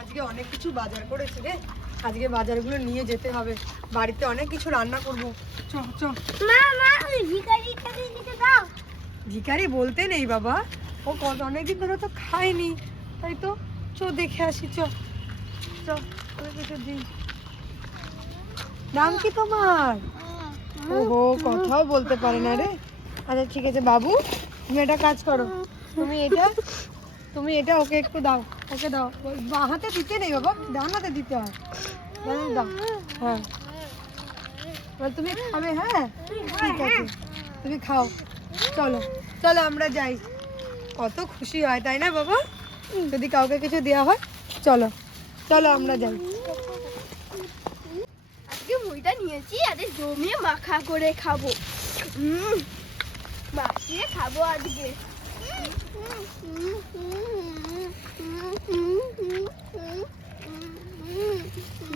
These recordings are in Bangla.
আজকে অনেক কিছু বাজার করেছি রে, আজকে বাজারগুলো নিয়ে যেতে হবে, বাড়িতে অনেক কিছু রান্না করবো। ভিখারি বলতে নেই বাবা, ও অনেকদিন ধরে তো খায়নি, তাই তো দেখে আসি। কিছু দিই। নাম কি তোমার? ওহো, কথাও বলতে পারে না রে। আচ্ছা ঠিক আছে বাবু, তুমি একটা কাজ করো, তুমি এটা ওকে একটু দাও, ওকে দাও। বাঁ হাতে দিতে নেই বাবা, ডান হাতে দিতে হয়। দাও, হ্যাঁ তুমি খাবে? হ্যাঁ ঠিক আছে, তুমি খাও। চলো চলো আমরা যাই। কত খুশি হয় তাই না বাবা, যদি কাউকে কিছু দেওয়া হয়। চলো চলো আমরা যাই। আজকে মুড়িটা নিয়েছি, আজকে জমিয়ে মাখা করে খাবো। মাখিয়ে খাবো আজকে।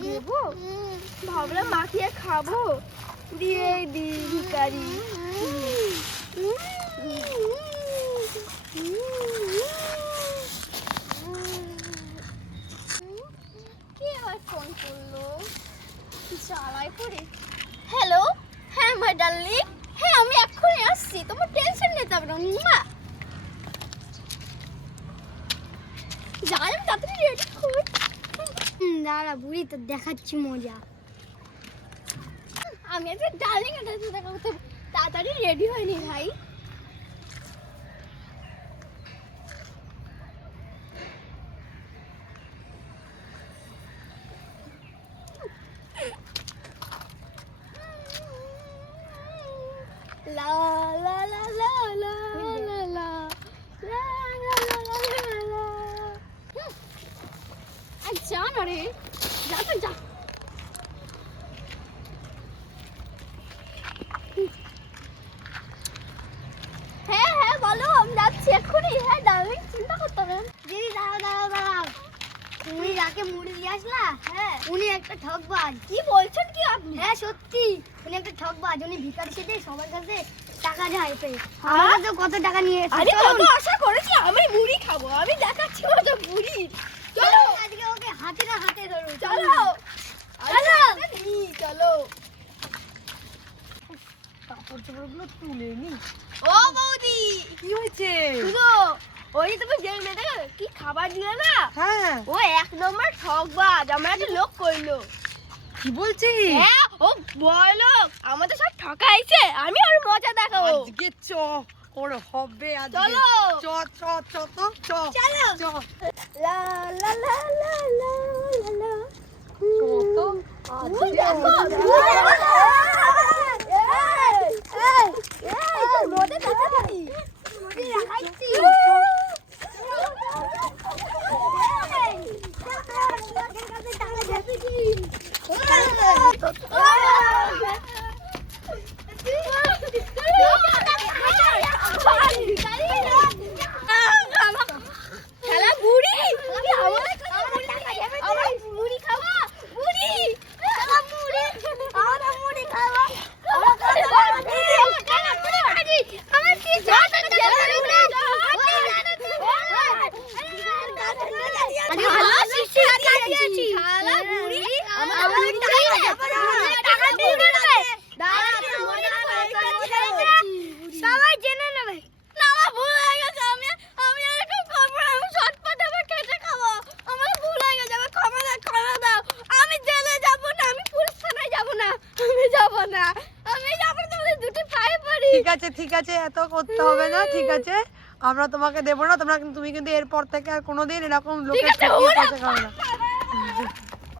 দেবো, ভাবলাম মাখিয়ে খাবো, দিয়ে দিই ভিখারি। কে আবার ফোন করলো? চালাই পড়ে। হ্যালো, হ্যাঁ মাই ডার্লিং, হ্যাঁ আমি এক্ষুনি আসছি, তোমার টেনশন নিতে হবে না। যাই তাড়াতাড়ি রেডি কর। দাঁড়া বুড়ি, তো দেখাচ্ছি মজা। আমি আজকে ডার্লিং এর সাথে দেখা করতে, তাড়াতাড়ি রেডি হয়নি ভাই। লা লা লা লা লা লা লা লা লা লা লা। আচ্ছা না রে, যা তো যা। হ্যাঁ হ্যাঁ বলো, আমি যাচ্ছি এক্ষুনি। হ্যাঁ ডার্লিং, চিন্তা করতে হবে। দিদি দাঁড়াও, তুমি যাকে মুড়ি দিয়ে আসলা, হ্যাঁ উনি একটা ঠকবাজ। কি বলছেন কি আপনি? হ্যাঁ সত্যি, উনি একটা ঠকবাজ। উনি ভিখারি সেজে সবার কাছে টাকা যায় পেয়ে। আমার তো কত টাকা নিয়ে এসেছে। আরে কত আশা করেছি আমি মুড়ি খাবো, আমি দেখাচ্ছি ওটা মুড়ি। চলো আজকে ওকে হাতে না হাতে ধরো। চলো চলো চলো। কাপড় চোপড়গুলো তুলে নি। ও বৌদি, কি হয়েছে? ওই তুমি যে মেয়েটা কি খাবার দিলে না, হ্যাঁ ও এক নম্বর ঠকবাজ। আমার একটা লোক কইলো। কি বলছিস? হ্যাঁ ও বড় লোক, আমাদের সব ঠকাইছে। আমি আর মজা দেখাবো আজকে ওর হবে আজকে। চলো চলো লা লা লা লা লা লা। তো ওই দেখো, মজা দেখাচ্ছি, মজা দেখাচ্ছি। সবাই জেনে নেবে না, আমার ভুল হয়ে গেছে। আমি এরকম করবো না, আমি সৎপথে আবার খেটে খাবো। আমার ভুল হয়ে গেছে, আমার ক্ষমা দাও। আমি জেলে যাবো না, আমি পুলিশ থানায় যাবো না, আমি যাবো না, তোমাদের দুটো পায়ে পড়ি। ঠিক আছে এত করতে হবে না, ঠিক আছে আমরা তোমাকে দেবো না। তুমি কিন্তু এরপর থেকে আর কোনোদিন এরকম লোকের থেকে পয়সা খাবে না।